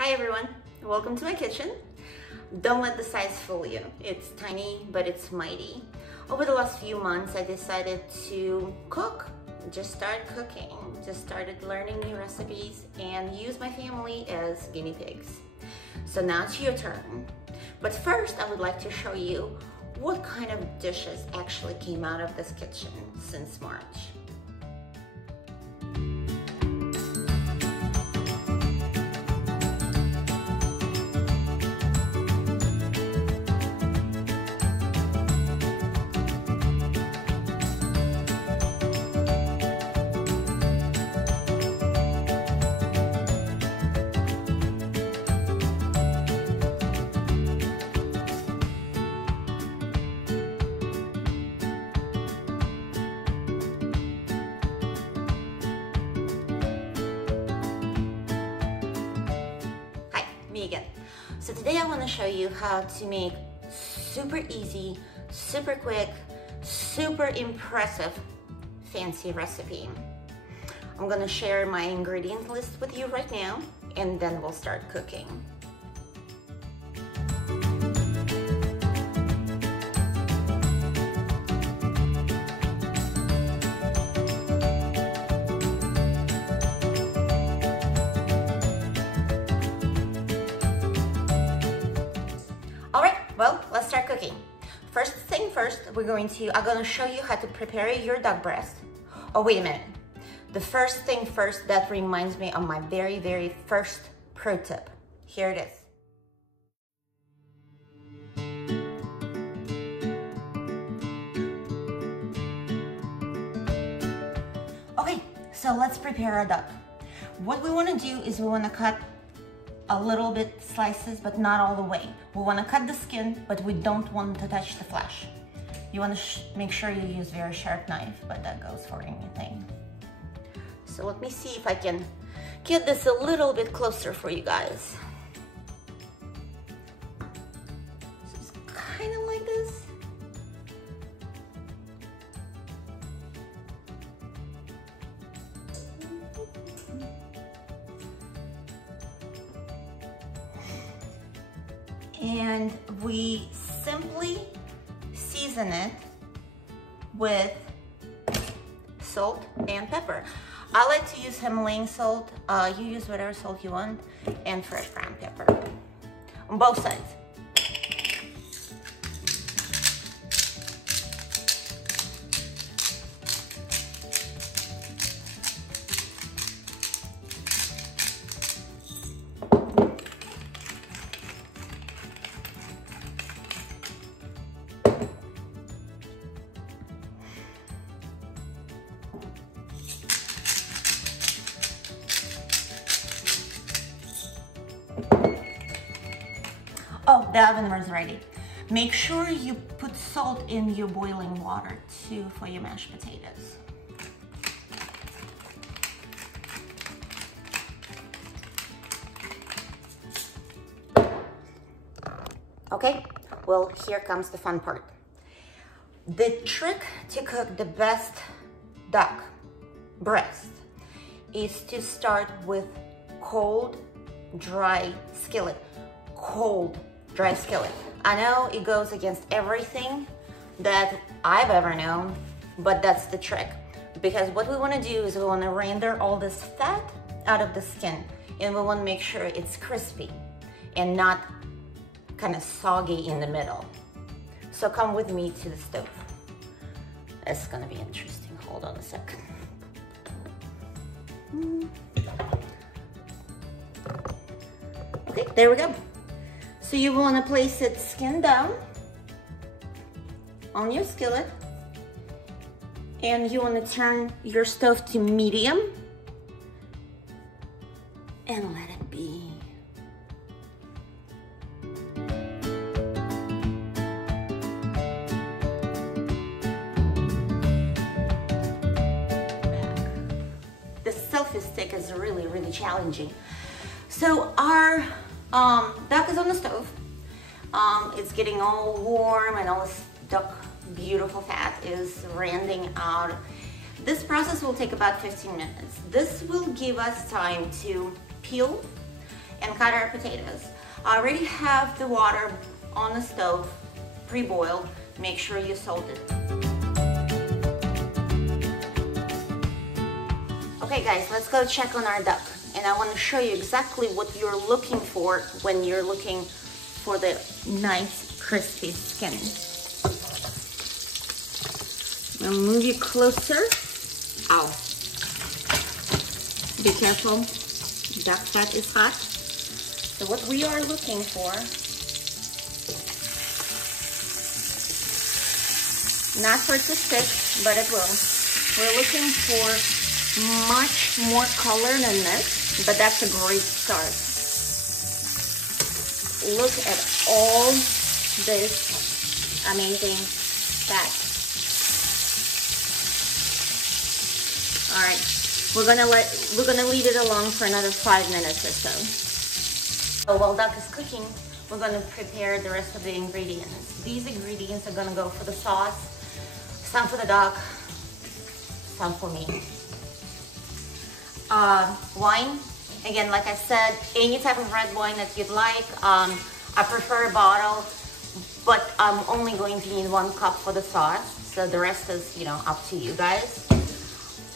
Hi everyone, welcome to my kitchen. Don't let the size fool you. It's tiny, but it's mighty. Over the last few months, I decided to cook. Just start cooking. Just started learning new recipes and use my family as guinea pigs. So now it's your turn. But first, I would like to show you what kind of dishes actually came out of this kitchen since March. Again. So today I want to show you how to make super easy, super quick, super impressive fancy recipe. I'm going to share my ingredient list with you right now and then we'll start cooking. Well, let's start cooking. First thing first, I'm gonna show you how to prepare your duck breast. Oh, wait a minute. The first thing first, that reminds me of my very first pro tip. Here it is. Okay, so let's prepare our duck. What we wanna do is we wanna cut a little bit slices, but not all the way. We want to cut the skin, but we don't want to touch the flesh. You want to make sure you use very sharp knife, but that goes for anything. So let me see if I can get this a little bit closer for you guys. So it's kind of like this. And we simply season it with salt and pepper. I like to use Himalayan salt. You use whatever salt you want, and fresh ground pepper on both sides. Oh, the oven is ready. Make sure you put salt in your boiling water too for your mashed potatoes. Okay, well, here comes the fun part. The trick to cook the best duck breast is to start with cold, dry skillet. Cold, dry skillet. I know it goes against everything that I've ever known, but that's the trick. Because what we want to do is we want to render all this fat out of the skin, and we want to make sure it's crispy and not kind of soggy in the middle. So come with me to the stove. It's gonna be interesting. Hold on a second. Okay, there we go. So you want to place it skin down on your skillet, and you want to turn your stove to medium and let it be. The selfie stick is really challenging. So our duck is on the stove. It's getting all warm and all this duck beautiful fat is rending out. This process will take about 15 minutes. This will give us time to peel and cut our potatoes. I already have the water on the stove, pre-boiled. Make sure you salt it. Okay guys, let's go check on our duck. And I want to show you exactly what you're looking for when you're looking for the nice crispy skin. I'll move you closer. Ow. Be careful, duck fat is hot. So what we are looking for, not for it to stick, but it will. We're looking for much more color than this, but that's a great start. Look at all this amazing fat. All right, we're gonna leave it alone for another 5 minutes or so. So while duck is cooking, we're gonna prepare the rest of the ingredients. These ingredients are gonna go for the sauce, some for the duck, some for me. Wine, again, like I said, any type of red wine that you'd like. I prefer a bottle, but I'm only going to need 1 cup for the sauce. So the rest is, you know, up to you guys.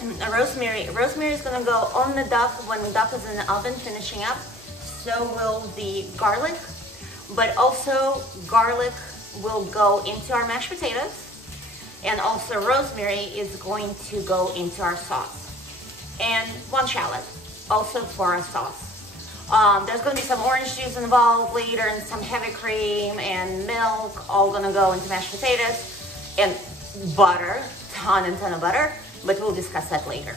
And rosemary. Rosemary is gonna go on the duck when the duck is in the oven finishing up. So will the garlic, but also garlic will go into our mashed potatoes. And also rosemary is going to go into our sauce. And 1 shallot, also for our sauce. There's gonna be some orange juice involved later and some heavy cream and milk, all gonna go into mashed potatoes, and butter, ton and ton of butter, but we'll discuss that later.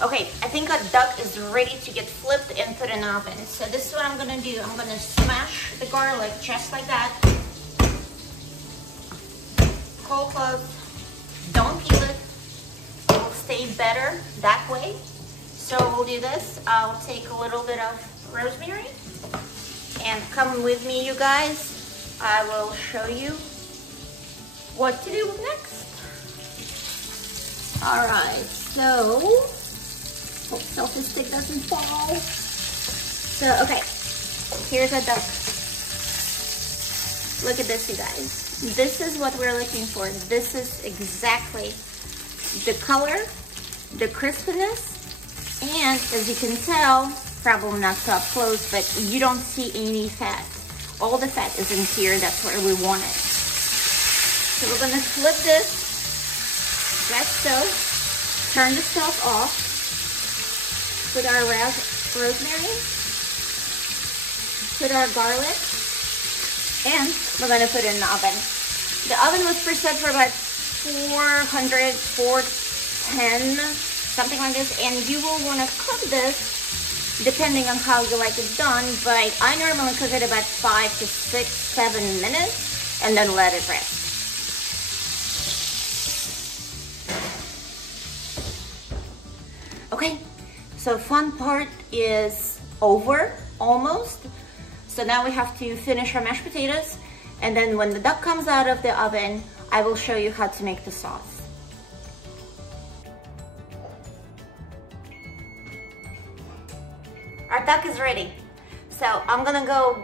Okay, I think our duck is ready to get flipped and put in the oven. So this is what I'm gonna do. I'm gonna smash the garlic just like that. Cold close, don't peel it. It will stay better that way. So we'll do this. I'll take a little bit of rosemary and come with me, you guys. I will show you what to do next. All right, so hope selfie stick doesn't fall. So, okay, here's a duck. Look at this, you guys. This is what we're looking for. This is exactly the color, the crispiness, and as you can tell, probably not so up close, but you don't see any fat. All the fat is in here. That's where we want it. So we're gonna flip this. That's so. Turn the stove off. Put our rosemary. Put our garlic. And we're gonna put it in the oven. The oven was preset for about 400, 410, something like this. And you will wanna cook this depending on how you like it done. But I normally cook it about 5 to 6, 7 minutes and then let it rest. Okay, so fun part is over, almost. So now we have to finish our mashed potatoes, and then when the duck comes out of the oven, I will show you how to make the sauce. Our duck is ready. So I'm gonna go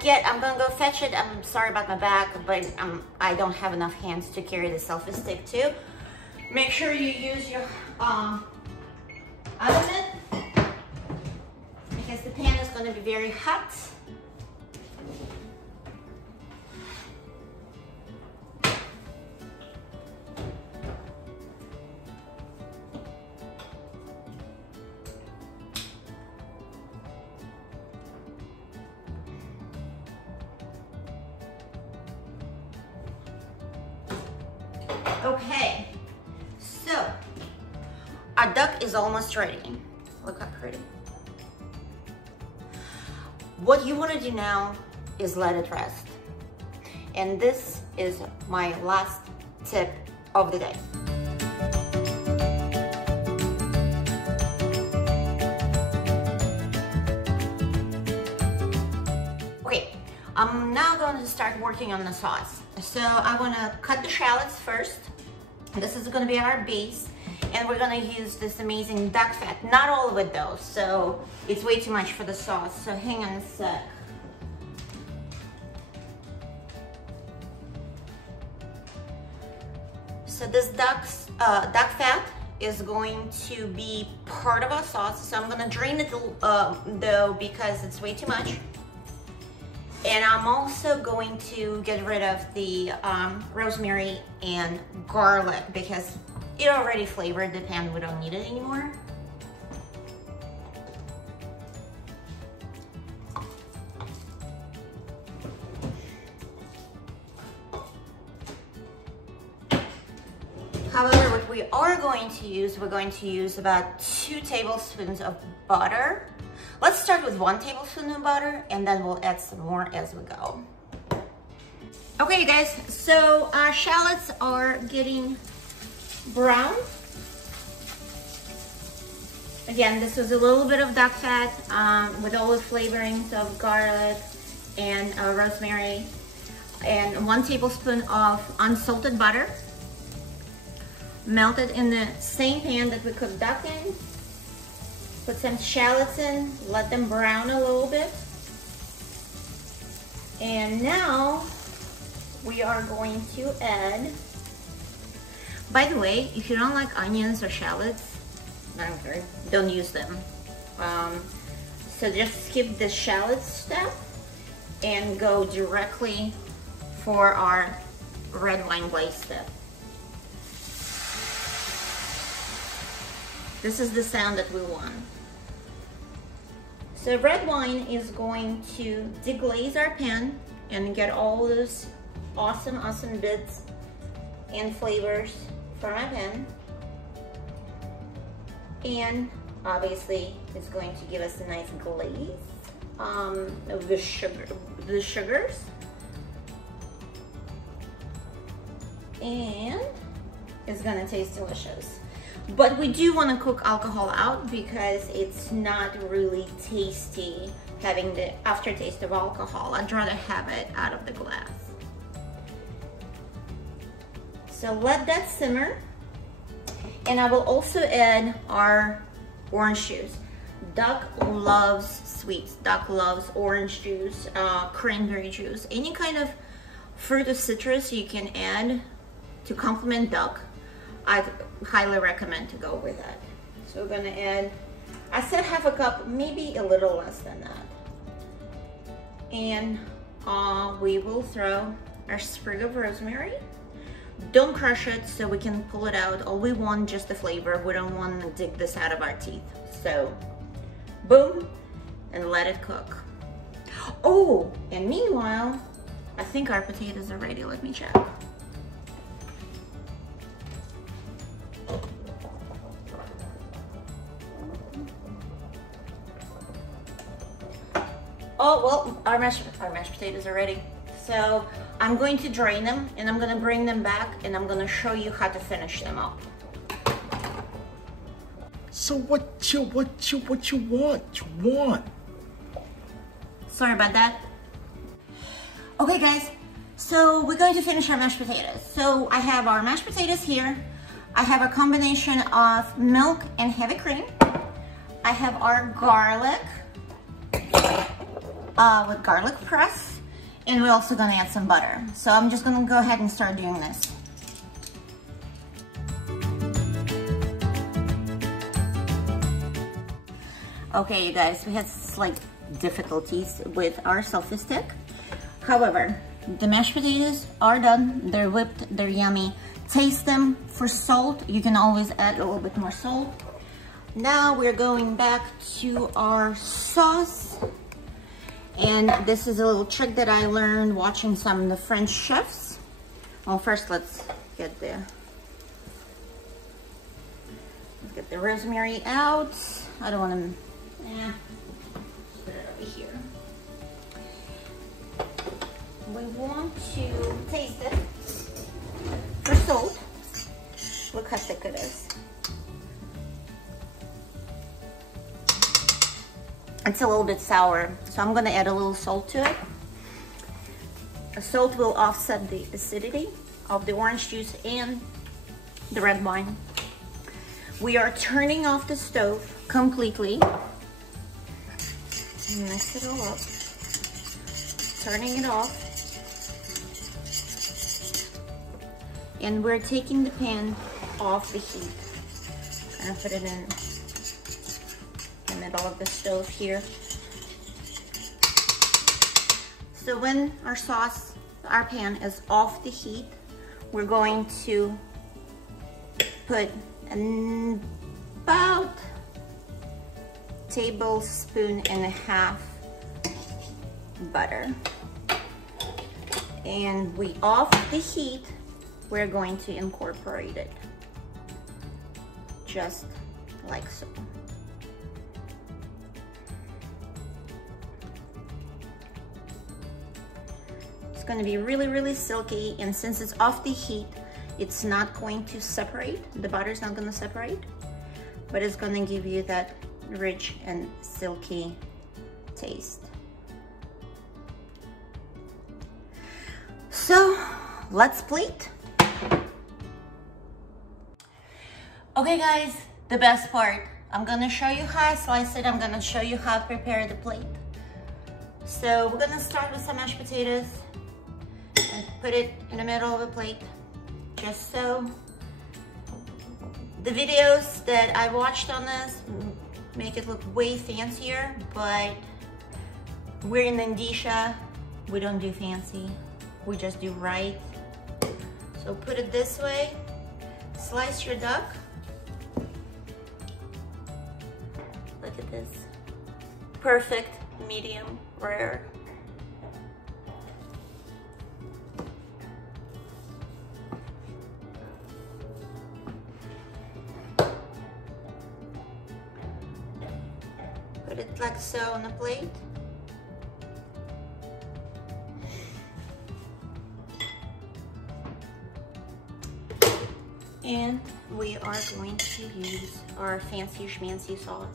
fetch it. I'm sorry about my back, but I don't have enough hands to carry the selfie stick too. Make sure you use your oven, because the pan is going to be very hot. Okay, so our duck is almost ready. Look how pretty. What you want to do now is let it rest. And this is my last tip of the day. Okay, I'm now going to start working on the sauce. So I want to cut the shallots first. This is going to be our base. and we're gonna use this amazing duck fat. Not all of it though, so it's way too much for the sauce. So hang on a sec. So this duck fat is going to be part of our sauce. So I'm gonna drain it though because it's way too much. And I'm also going to get rid of the rosemary and garlic because it already flavored the pan. We don't need it anymore. However, what we are going to use, we're going to use about 2 tablespoons of butter. Let's start with 1 tablespoon of butter and then we'll add some more as we go. Okay, you guys, so our shallots are getting brown. Again, this was a little bit of duck fat with all the flavorings of garlic and rosemary, and 1 tablespoon of unsalted butter. Melted in the same pan that we cooked duck in. Put some shallots in, let them brown a little bit. And now we are going to add, by the way, if you don't like onions or shallots, don't use them. So just skip the shallots step and go directly for our red wine glaze step. This is the sound that we want. So red wine is going to deglaze our pan and get all those awesome bits and flavors from our pan. And obviously it's going to give us a nice glaze of the sugars. And it's gonna taste delicious. But we do want to cook alcohol out because it's not really tasty having the aftertaste of alcohol. I'd rather have it out of the glass. So let that simmer. And I will also add our orange juice. Duck loves sweets. Duck loves orange juice, cranberry juice, any kind of fruit or citrus you can add to complement duck. I'd highly recommend to go with that. So we're gonna add, I said half a cup, maybe a little less than that. And we will throw our sprig of rosemary. Don't crush it so we can pull it out. All we want just the flavor. We don't want to dig this out of our teeth. So boom, and let it cook. Oh, and meanwhile, I think our potatoes are ready. Let me check. Oh, well, our mashed potatoes are ready. So I'm going to drain them and I'm gonna bring them back and I'm gonna show you how to finish them up. So what you want? Sorry about that. Okay guys, so we're going to finish our mashed potatoes. So I have our mashed potatoes here. I have a combination of milk and heavy cream. I have our garlic with garlic press, and we're also gonna add some butter. So I'm just gonna go ahead and start doing this. Okay, you guys, we had slight difficulties with our selfie stick. However, the mashed potatoes are done. They're whipped, they're yummy. Taste them. For salt, you can always add a little bit more salt. Now we're going back to our sauce. And this is a little trick that I learned watching some of the French chefs. Well, first let's get the rosemary out. I don't want to, just put it over here. We want to taste it for salt. Look how thick it is. It's a little bit sour, so I'm gonna add a little salt to it. The salt will offset the acidity of the orange juice and the red wine. We are turning off the stove completely. Mix it all up. Turning it off. And we're taking the pan off the heat. I'm gonna put it in the middle of the stove here. So when our pan is off the heat, we're going to put about 1.5 tablespoons butter. And we off the heat, we're going to incorporate it just like so. It's going to be really, really silky, and since it's off the heat, it's not going to separate. The butter's not going to separate, but it's going to give you that rich and silky taste. So let's plate. Okay guys, the best part. I'm gonna show you how I slice it. I'm gonna show you how to prepare the plate. So we're gonna start with some mashed potatoes and put it in the middle of the plate, just so. The videos that I watched on this make it look way fancier, but we're in Andisha. We don't do fancy. We just do right. So put it this way. Slice your duck. Look at this. Perfect medium rare. Put it like so on a plate. And we are going to use our fancy schmancy sauce.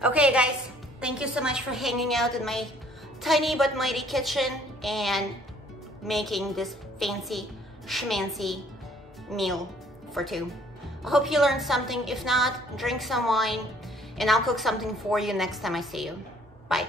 Okay guys, thank you so much for hanging out in my tiny but mighty kitchen and making this fancy schmancy meal for two. I hope you learned something. If not, drink some wine and I'll cook something for you next time I see you. Bye.